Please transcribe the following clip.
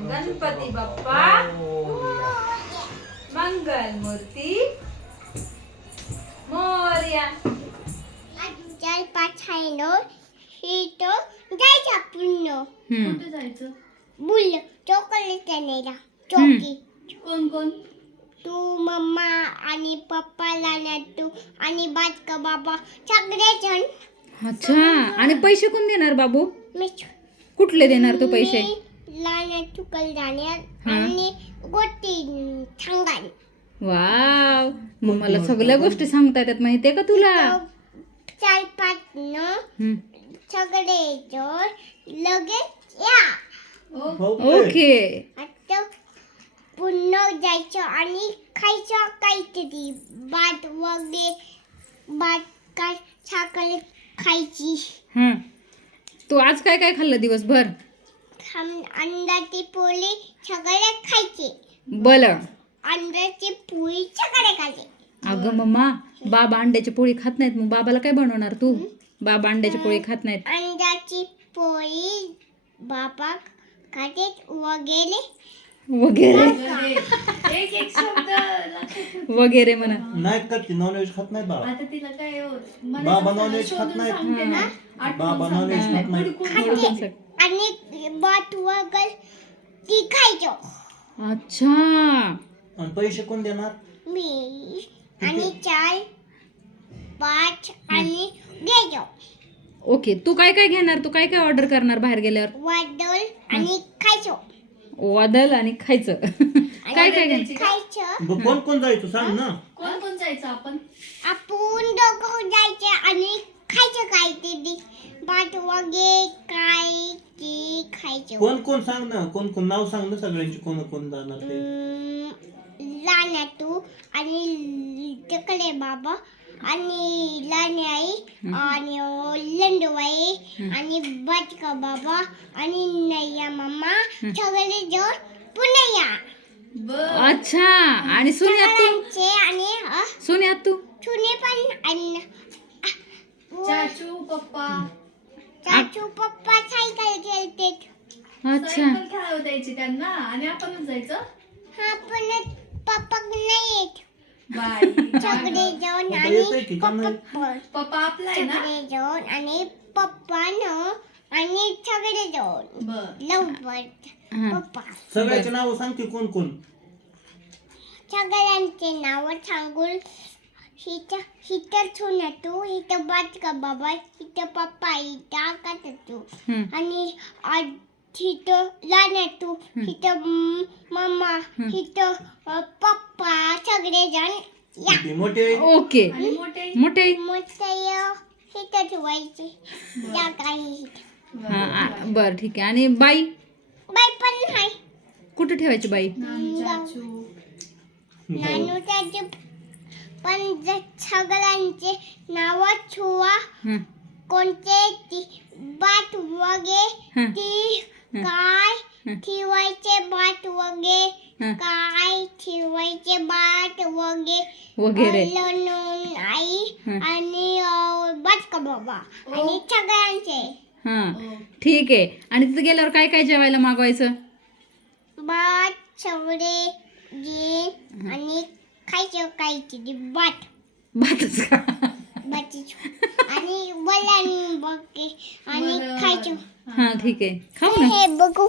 गणपती बाप्पा मंगल मूर्ती मोरया. चार पाच आहे ना हे तो जायचं पूर्ण. कुठे जायचं? बुल चॉकलेट आणायला. चॉकी कोण कोण? तू मम्मा आणि पप्पा लाना तू आणि बादका बाबा सगळेजण. अच्छा, आणि पैसे कोण देणार बाबू? मी कुठले देणार तू पैसे? लाना चुकल जाणार हा. आणि गोटी सांगाल. वाव, मग मला सगळ्या गोष्टी सांगता येतात माहितीये का तुला? चार पाच न हम्म. सगळेजण लगेच या. ओके. आता पुन्हा जायचं आणि खायचं काहीतरी भात वगैरे. भात काय साखर खायची. हं. तू आज काय काय खाल्लं दिवसभर? अंड्याची पोळी सगळे खायचे. बल. अंड्याची पोळी सगळे खायचे. अगं मम्मा, बाबा अंड्याची पोळी खात नाहीत, मग बाबाला काय बनवणार तू? बाबा अंड्याची पोळी खात नाहीत. अंड्याची पोळी बाबा खाते वगैरे. वगैरे एक एक शब्द लक्षात ठेव. वगैरे म्हणा. नाहीत का ती नॉनव्हेज खात नाहीत बाबा. आता तिला काय हो, मला बाबा जसं non-veg खात शोधून नाहीत. सांगते ना, आठवून बाबा सांगते. non-veg खात नाहीत. कुडकुड. आणि भात वगैरे ती खायचं. अच्छा. आणि पैसे कोण देणार? मी आणि चार पाच आणि घ्यायचं. ओके, तू काय काय घेणार? तू काय काय ऑर्डर करणार बाहेर गेल्यावर? वादळ आणि खायचं. वादल आणि खायचं. काय काय घेणार? खायचं. बरं, कोण कोण जायचं सांग ना. कोण कोण जायचं आपण? आपण दोघं जायचे आणि खायचं काहीतरी. भात वगैरे काय ते खायचं. कोण कोण सांग ना, कोण कोण नाव सांग ना सगळ्यांची, कोण कोण जाणार ते. लाना तू आणि तकडे बाबा आणि लाणी आई आणि लंडूबाई आणि बाटका बाबा आणि नैया मामा सगळे जण पुणे या. बर. अच्छा, आणि सोन्यात तू? सगळ्यांचे आणि सोन्यात तू? चुने पण आणि चाचू पप्पा चाचू पप्पा सायकल खेळते. अच्छा. सायकल खेळावं द्यायची त्यांना आणि आपणच जायचं. हा पण पप्पा नाही येत. बाय. सगळे जण पप्पा आणि येतोय की का नाही? पप्पा पप्पा आपला आहे ना. सगळे जण आणि पप्पा न आणि सगळे जण बर. लवकर हा. पप्पा सगळ्याचे नाव सांग की कोण कोण. सगळ्यांचे नाव सांगून हिथं सुना तू हिथं बाटका बाबा हिथं पप्पा हिथं काका तू हम्म. आणि हिथं लाण्या तू हिथं मम्मा हिथं पप्पा सगळे जण या. किती मोठे? ओके. आणि मोठे. मोठे. मोठे हिथं ठेवायचे त्या काही. हा, बर ठीक आहे. आणि बाई बाई पण नाही. कुठे ठेवायची बाई? नानू चाचू. नानू त्याचे पण सगळ्यांचे नाव छुआ हं. कोणते ती बाट वगे हं. ती काय ठेवायचे बाट वगे हं. काय ठेवायचे बाट वगे वगैरे. लनून आई हं. आणि बाटका बाबा आणि सगळ्यांचे हा, ठीक आहे. आणि तिथे गेल्यावर काय काय जेवायला मागवायचं? बाट सगळे जे आणि खायचं काहीतरी बाट भातच का? बाटी आणि वरण बघे आणि वरण. खायचं. हा, ठीक आहे. खाऊ ना. हे बघू